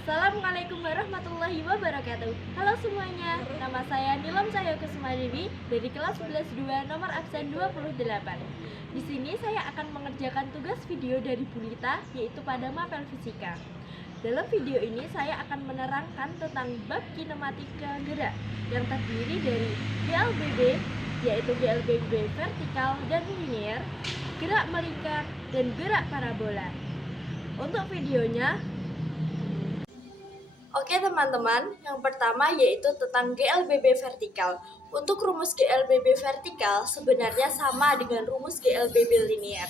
Assalamualaikum warahmatullahi wabarakatuh. Halo semuanya, nama saya Nilam Cahyo Kusuma Dewi dari kelas 11-2 nomor absen 28. Di sini saya akan mengerjakan tugas video dari Bu Lita, yaitu pada mapel fisika. Dalam video ini saya akan menerangkan tentang bab kinematika gerak yang terdiri dari GLBB, yaitu GLBB vertikal dan linier, gerak melingkar, dan gerak parabola. Untuk videonya, oke teman-teman, yang pertama yaitu tentang GLBB vertikal. Untuk rumus GLBB vertikal sebenarnya sama dengan rumus GLBB linear.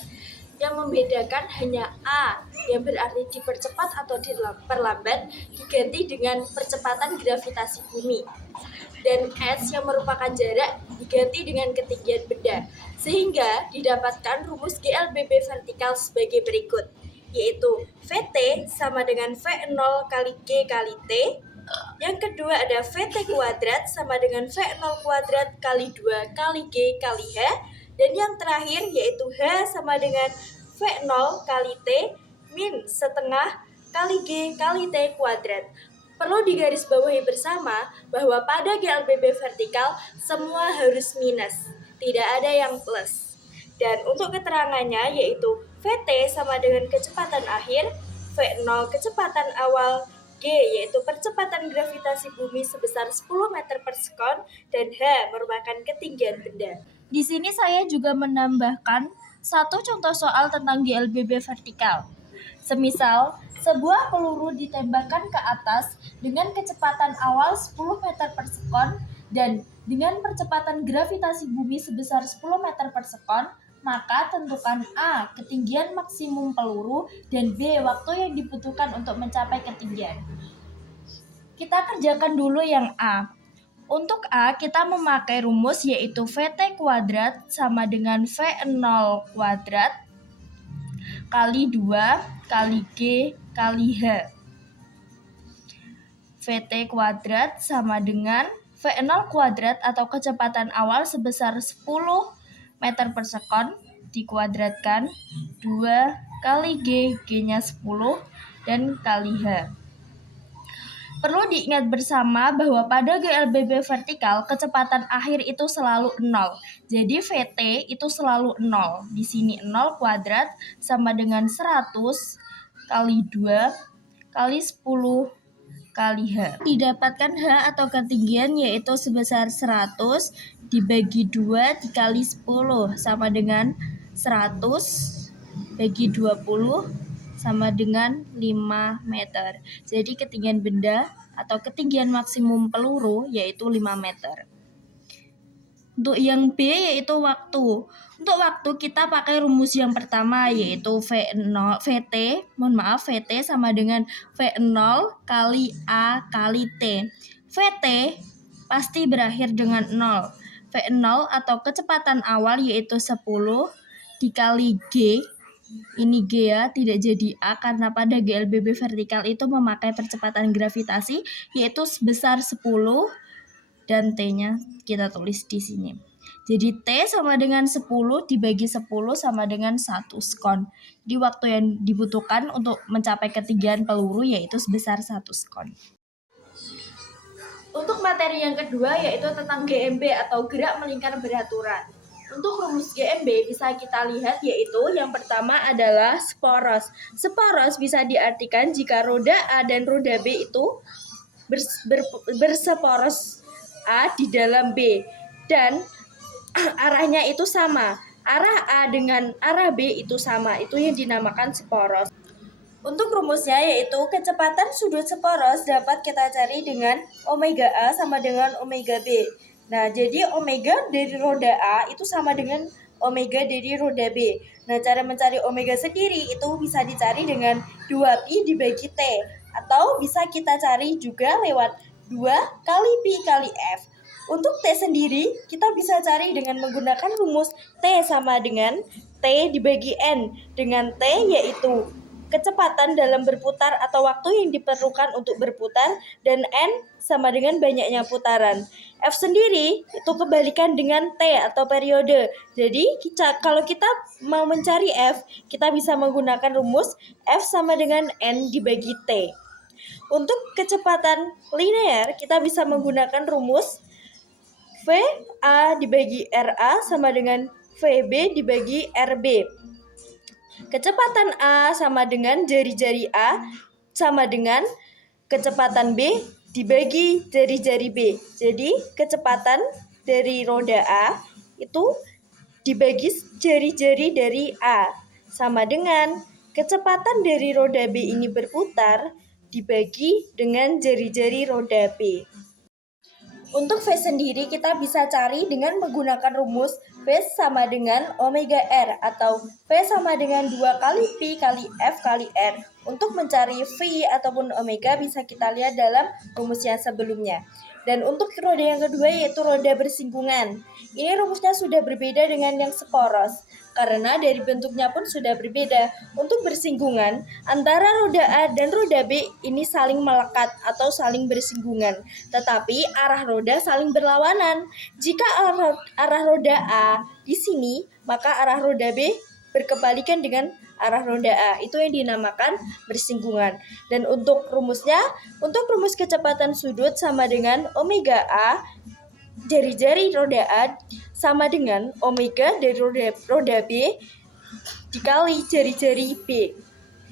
Yang membedakan hanya A yang berarti dipercepat atau diperlambat diganti dengan percepatan gravitasi bumi. Dan S yang merupakan jarak diganti dengan ketinggian benda. Sehingga didapatkan rumus GLBB vertikal sebagai berikut, yaitu VT sama dengan V0 kali G kali T. Yang kedua ada VT kuadrat sama dengan V0 kuadrat kali 2 kali G kali H. Dan yang terakhir yaitu H sama dengan V0 kali T min setengah kali G kali T kuadrat. Perlu digarisbawahi bersama bahwa pada GLBB vertikal semua harus minus, tidak ada yang plus. Dan untuk keterangannya yaitu VT sama dengan kecepatan akhir, V0 kecepatan awal, G yaitu percepatan gravitasi bumi sebesar 10 meter per sekon, dan H merupakan ketinggian benda. Di sini saya juga menambahkan satu contoh soal tentang GLBB vertikal. Semisal, sebuah peluru ditembakkan ke atas dengan kecepatan awal 10 meter per sekon dan dengan percepatan gravitasi bumi sebesar 10 meter per sekon, maka tentukan A, ketinggian maksimum peluru, dan B, waktu yang dibutuhkan untuk mencapai ketinggian. Kita kerjakan dulu yang A. Untuk A, kita memakai rumus yaitu VT kuadrat sama dengan V0 kuadrat kali 2 kali G kali H. VT kuadrat sama dengan V0 kuadrat atau kecepatan awal sebesar 10 meter per sekon dikuadratkan 2 kali G, G-nya 10, dan kali H. Perlu diingat bersama bahwa pada GLBB vertikal kecepatan akhir itu selalu 0. Jadi VT itu selalu 0. Di sini 0 kuadrat sama dengan 100 kali 2 kali 10 kali H. Didapatkan H atau ketinggian yaitu sebesar 100 dibagi 2 dikali 10 sama dengan 100 bagi 20 sama dengan 5 meter. Jadi ketinggian benda atau ketinggian maksimum peluru yaitu 5 meter. Untuk yang B yaitu waktu. Untuk waktu kita pakai rumus yang pertama yaitu VT sama dengan V0 kali A kali T. VT pasti berakhir dengan 0. V0 atau kecepatan awal yaitu 10 dikali G. Ini G ya, tidak jadi A karena pada GLBB vertikal itu memakai percepatan gravitasi yaitu sebesar 10 dan T-nya kita tulis di sini. Jadi T sama dengan 10 dibagi 10 sama dengan 1 sekon. Jadi waktu yang dibutuhkan untuk mencapai ketinggian peluru yaitu sebesar 1 sekon. Untuk materi yang kedua yaitu tentang GMB atau gerak melingkar beraturan. Untuk rumus GMB bisa kita lihat yaitu yang pertama adalah sporos. Sporos bisa diartikan jika roda A dan roda B itu berseporos A di dalam B dan arahnya itu sama. Arah A dengan arah B itu sama. Itu yang dinamakan sporos. Untuk rumusnya yaitu kecepatan sudut seporos dapat kita cari dengan omega A sama dengan omega B. Nah, jadi omega dari roda A itu sama dengan omega dari roda B. Nah, cara mencari omega sendiri itu bisa dicari dengan 2pi dibagi T. Atau bisa kita cari juga lewat 2 kali pi kali F. Untuk T sendiri, kita bisa cari dengan menggunakan rumus T sama dengan T dibagi N. Dengan T yaitu kecepatan dalam berputar atau waktu yang diperlukan untuk berputar, dan N sama dengan banyaknya putaran. F sendiri itu kebalikan dengan T atau periode. Jadi kalau kita mau mencari F, kita bisa menggunakan rumus F sama dengan N dibagi T. Untuk kecepatan linear, kita bisa menggunakan rumus VA dibagi RA sama dengan VB dibagi RB. Kecepatan A sama dengan jari-jari A sama dengan kecepatan B dibagi jari-jari B. Jadi kecepatan dari roda A itu dibagi jari-jari dari A sama dengan kecepatan dari roda B ini berputar dibagi dengan jari-jari roda B. Untuk V sendiri kita bisa cari dengan menggunakan rumus V sama dengan omega R atau V sama dengan 2 kali Pi kali F kali R. Untuk mencari V ataupun omega bisa kita lihat dalam rumus yang sebelumnya. Dan untuk roda yang kedua yaitu roda bersinggungan. Ini rumusnya sudah berbeda dengan yang seporos karena dari bentuknya pun sudah berbeda. Untuk bersinggungan antara roda A dan roda B ini saling melekat atau saling bersinggungan, tetapi arah roda saling berlawanan. Jika arah roda A di sini, maka arah roda B berkebalikan dengan arah roda A. Itu yang dinamakan bersinggungan. Dan untuk rumusnya, untuk rumus kecepatan sudut sama dengan omega A jari-jari roda A sama dengan omega dari roda B dikali jari-jari B.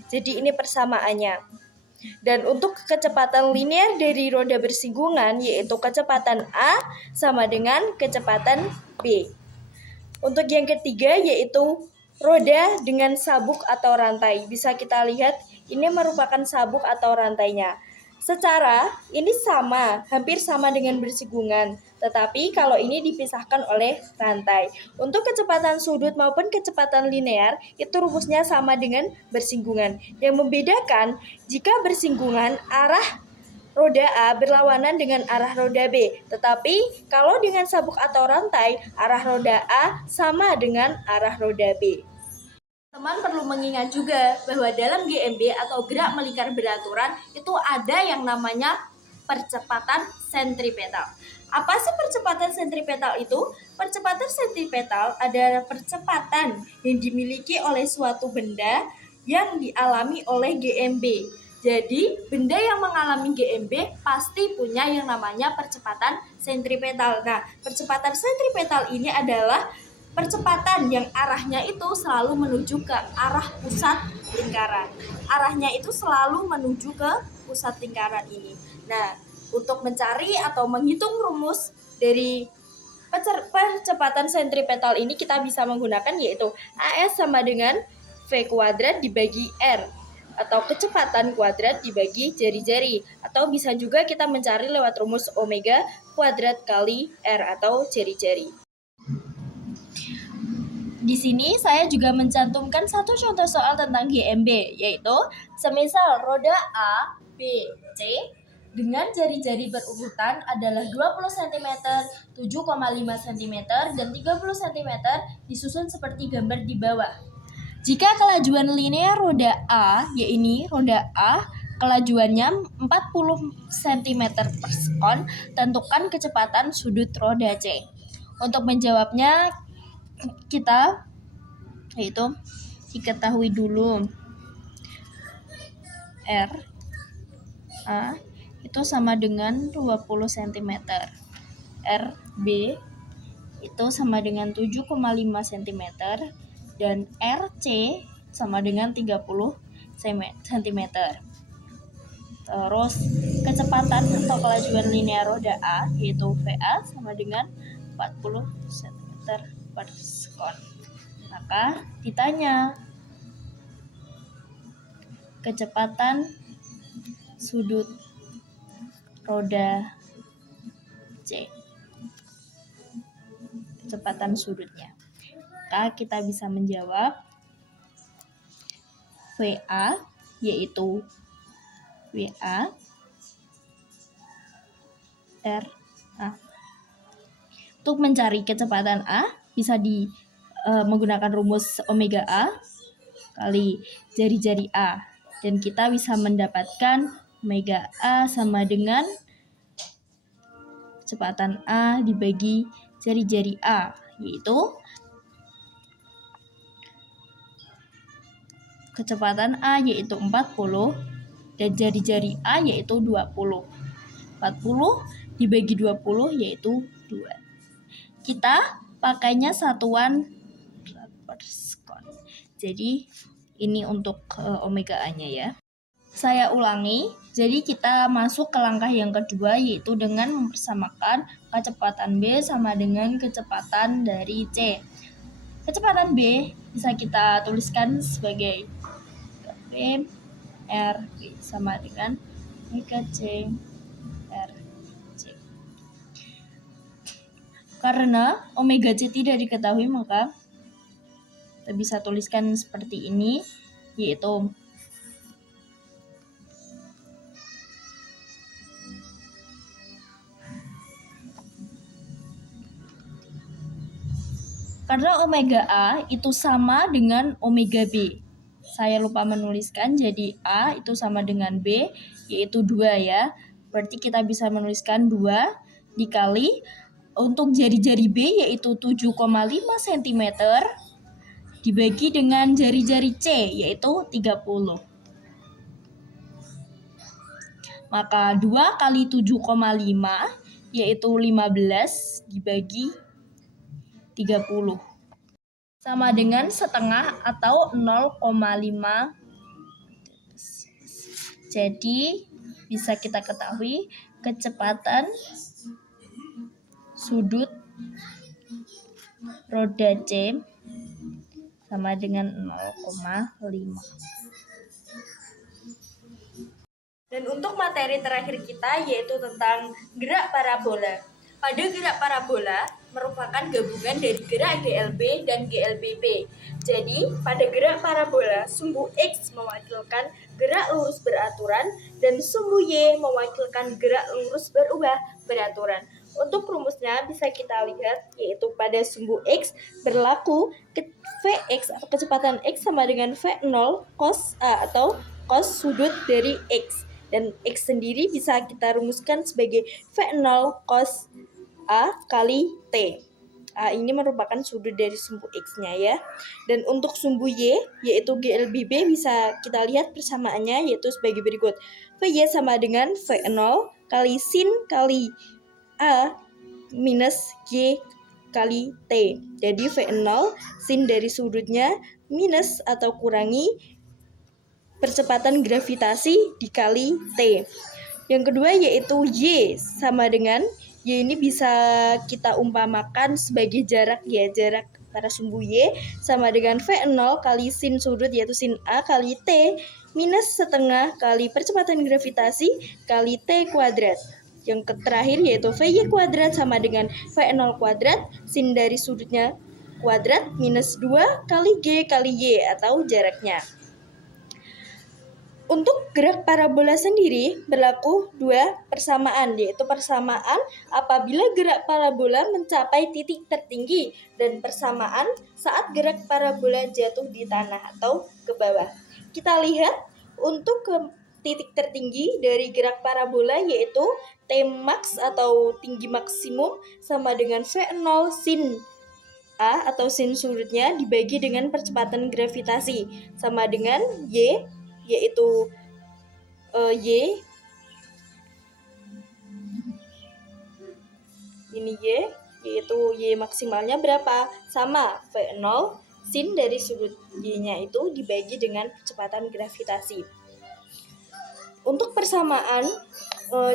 Jadi ini persamaannya. Dan untuk kecepatan linear dari roda bersinggungan yaitu kecepatan A sama dengan kecepatan B. Untuk yang ketiga yaitu roda dengan sabuk atau rantai. Bisa kita lihat ini merupakan sabuk atau rantainya. Secara ini sama, hampir sama dengan bersinggungan. Tetapi kalau ini dipisahkan oleh rantai. Untuk kecepatan sudut maupun kecepatan linear itu rumusnya sama dengan bersinggungan. Yang membedakan jika bersinggungan arah roda A berlawanan dengan arah roda B. Tetapi kalau dengan sabuk atau rantai, arah roda A sama dengan arah roda B. Teman perlu mengingat juga bahwa dalam GMB atau gerak melingkar beraturan itu ada yang namanya percepatan sentripetal. Apa sih percepatan sentripetal itu? Percepatan sentripetal adalah percepatan yang dimiliki oleh suatu benda yang dialami oleh GMB. Jadi, benda yang mengalami GMB pasti punya yang namanya percepatan sentripetal. Nah, percepatan sentripetal ini adalah percepatan yang arahnya itu selalu menuju ke arah pusat lingkaran. Arahnya itu selalu menuju ke pusat lingkaran ini. Nah, untuk mencari atau menghitung rumus dari percepatan sentripetal ini kita bisa menggunakan yaitu AS sama dengan V kuadrat dibagi R atau kecepatan kuadrat dibagi jari-jari, atau bisa juga kita mencari lewat rumus omega kuadrat kali R atau jari-jari. Di sini saya juga mencantumkan satu contoh soal tentang GMB, yaitu semisal roda A, B, C dengan jari-jari berurutan adalah 20 cm, 7,5 cm, dan 30 cm disusun seperti gambar di bawah. Jika kelajuan linear roda A, yaitu roda A, kelajuannya 40 cm per sekon, tentukan kecepatan sudut roda C. Untuk menjawabnya, kita yaitu diketahui dulu R A itu sama dengan 20 cm, RB itu sama dengan 7,5 cm, dan RC sama dengan 30 cm. Terus kecepatan atau kelajuan linear roda A yaitu VA sama dengan 40 cm per sekon. Maka ditanya kecepatan sudut roda C, kecepatan sudutnya. Maka kita bisa menjawab VA yaitu VA RA. Untuk mencari kecepatan A bisa menggunakan rumus omega A kali jari-jari A, dan kita bisa mendapatkan omega A sama dengan kecepatan A dibagi jari-jari A, yaitu kecepatan A yaitu 40 dan jari-jari A yaitu 20. 40 dibagi 20 yaitu 2. Kita pakainya satuan rad per sekon. Jadi ini untuk omega A-nya ya. Saya ulangi, jadi kita masuk ke langkah yang kedua yaitu dengan mempersamakan kecepatan B sama dengan kecepatan dari C. Kecepatan B bisa kita tuliskan sebagai B R B sama dengan omega C R C. Karena omega C tidak diketahui, maka kita bisa tuliskan seperti ini, yaitu karena omega A itu sama dengan omega B. Saya lupa menuliskan, jadi A itu sama dengan B, yaitu 2 ya. Berarti kita bisa menuliskan 2 dikali untuk jari-jari B yaitu 7,5 cm dibagi dengan jari-jari C yaitu 30. Maka 2 kali 7,5 yaitu 15 dibagi 30. Sama dengan setengah atau 0,5. Jadi bisa kita ketahui kecepatan sudut roda C sama dengan 0,5. Dan untuk materi terakhir kita yaitu tentang gerak parabola. Pada gerak parabola merupakan gabungan dari gerak GLB dan GLBP. Jadi, pada gerak parabola, sumbu X mewakilkan gerak lurus beraturan dan sumbu Y mewakilkan gerak lurus berubah beraturan. Untuk rumusnya bisa kita lihat, yaitu pada sumbu X berlaku Vx atau kecepatan X sama dengan V0 cos A atau cos sudut dari X. Dan X sendiri bisa kita rumuskan sebagai V0 cos A kali T. A ini merupakan sudut dari sumbu X-nya ya. Dan untuk sumbu Y, yaitu GLBB, bisa kita lihat persamaannya yaitu sebagai berikut. VY sama dengan V0 kali sin kali A minus G kali T. Jadi V0 sin dari sudutnya minus atau kurangi percepatan gravitasi dikali T. Yang kedua yaitu Y sama dengan Y ini bisa kita umpamakan sebagai jarak ya, jarak antara sumbu Y sama dengan V0 kali sin sudut yaitu sin A kali T minus setengah kali percepatan gravitasi kali T kuadrat. Yang terakhir yaitu VY kuadrat sama dengan V0 kuadrat sin dari sudutnya kuadrat minus 2 kali G kali Y atau jaraknya. Untuk gerak parabola sendiri berlaku 2 persamaan, yaitu persamaan apabila gerak parabola mencapai titik tertinggi dan persamaan saat gerak parabola jatuh di tanah atau ke bawah. Kita lihat untuk ke titik tertinggi dari gerak parabola yaitu T max atau tinggi maksimum sama dengan V0 sin A atau sin sudutnya dibagi dengan percepatan gravitasi sama dengan Y yaitu Y ini Y yaitu Y maksimalnya berapa? Sama V0 sin dari sudut Y-nya itu dibagi dengan kecepatan gravitasi. Untuk persamaan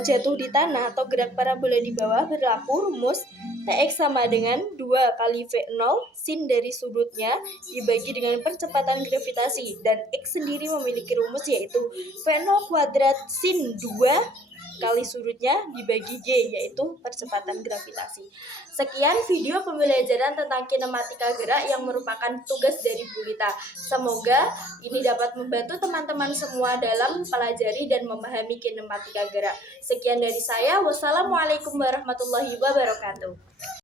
jatuh di tanah atau gerak parabola di bawah berlaku rumus Tx sama dengan 2 kali V0 sin dari sudutnya dibagi dengan percepatan gravitasi, dan X sendiri memiliki rumus yaitu V0 kuadrat sin 2 kali sudutnya dibagi G yaitu percepatan gravitasi. Sekian video pembelajaran tentang kinematika gerak yang merupakan tugas dari Bu Lita. Semoga ini dapat membantu teman-teman semua dalam mempelajari dan memahami kinematika gerak. Sekian dari saya. Wassalamualaikum warahmatullahi wabarakatuh.